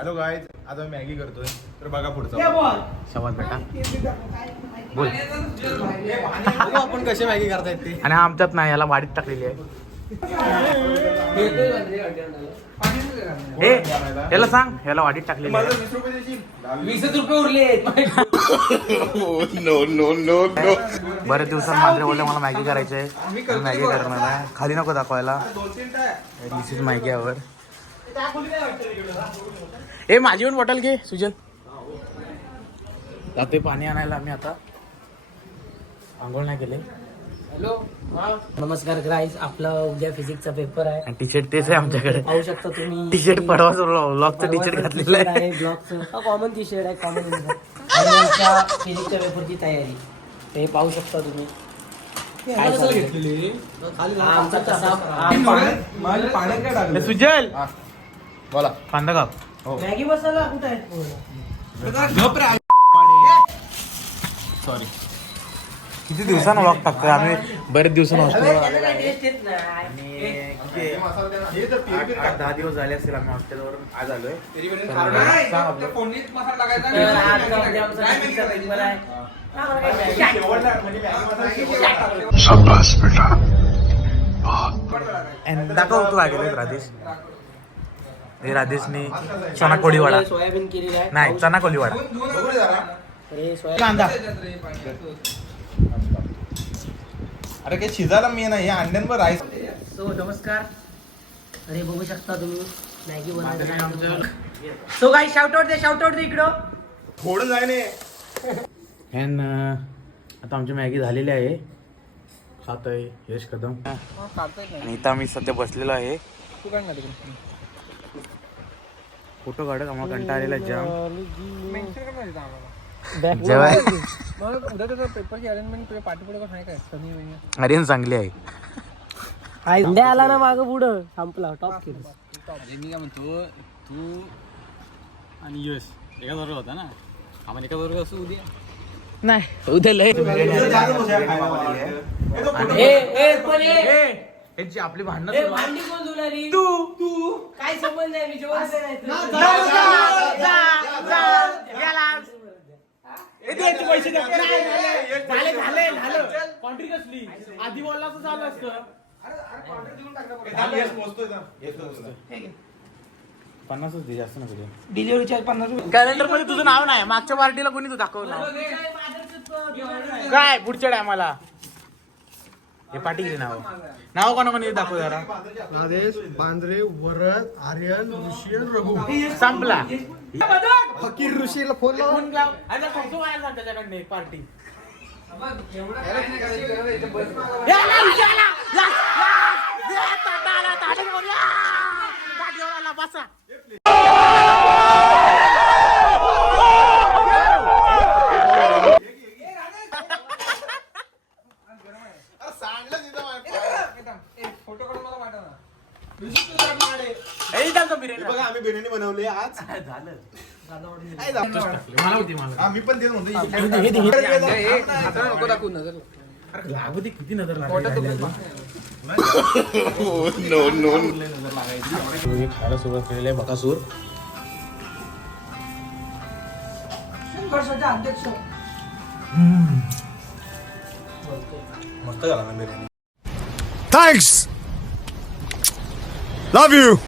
Hello guys, आता मी Maggi करतोय तर बघा पुढचा शाबास बेटा बोल. आपण कशी मॅगी करतायत ते. आणि हा आमच्यात नाही, याला वाढीत टाकलेली आहे. ए याला सांग, याला वाढीत टाकलेली आहे. 20 रुपये देशील? 20 रुपये उरले. नो. बरेच दिवसात मांजरे बोलले मला मॅगी करायची आहे. मॅगी करणार आहे. खाली नको दाखवायला. दिस इज मॅगी आवर. ए माझी पण बॉटल घे सुजल. जाते पाणी आणायला आम्ही आता. आंघोळ नाही केले. हॅलो नमस्कार गाईज, आपला उद्या फिजिक्सचा पेपर आहे. टी शर्ट तेच आहे आमच्याकडे. पाहू शकता तुम्ही. टी शर्ट पडवा ब्लॉकचं टी शर्ट घातलेलं आहे. ब्लॉकचं कॉमन टी शर्ट आहे. कॉमन फिजिक्सच्या पेपरची तयारी ते पाहू शकता तुम्ही. काय सुजल बोला. कांदा काप. मॅगी मसाला कुठे आहे? सॉरी. किती दिवसानं व्लॉग टाकतोय आम्ही. बरेच दिवसानं हॉस्टेलवर आलेलो आहे. आणि किती 8-10 दिवस झाले असतील आम्ही हॉस्टेलवरून आज आलोय. शाबाश बेटा. दाखव तू काय केलं राजेश. हे राजेशने चना कोळी वडा. सोयाबीन केलेला आहे. नाही, चना कोळी वडा. कांदा. अरे काही शिजायला मी नाही, या अंड्यांवर राईस. सो नमस्कार. अरे बघू शकता तुम्ही मॅगी बनवायचं. सो गाईज शाउट आउट दे इकडं. थोडं जाय ने. आता आमची मॅगी झालेली आहे. खातोय यश कदम. आणि इथं आम्ही सध्या बसलेलो आहे. फोटो काढत आम्हाला कंटाळा आलेला जाम. पेपरची अरेंजमेंट तुझ्या पाठीपुढे पण आहे काय? अरेंज चांगली आहे. इंडिया आला ना मागं पुढं संपला. टॉप केलं. मी काय म्हणतो, तू आणि यश एका बरोबर होता ना. आपण एका बरोबर असू उद्या. नाही उद्या लय यांची आपली भांडणं भांडी कोण धुणारी? तू काय समज नाही. मी जेवण पैसे झालं कॉन्ट्री कसली आधी बोलला तर झालं असतं. पन्नासच दे, जास्त नको. डिलिव्हरी चार्ज 50 रुपये. कॅलेंडर मध्ये तुझं नाव नाही. मागच्या पार्टीला कोणी तू दाखवलं काय? पुढच्या टायमाला हे पाठी गेली नाव कोणी दाखव जरा. राजेश, बांद्रे, वरद, आर्यन, ऋषी, रघु. संपला. फकीर ऋषीला फोन लावून त्याच्याकडे पार्टी. बघा आम्ही बिर्याणी बनवली आज. झालं मला होती मला. मी पण तेच म्हणतो. लागू दे. किती नजर लागली खायला सुरुवात केलेली आहे. बकासूर मस्त झाला ना बिर्याणी. थँक्स. Love you.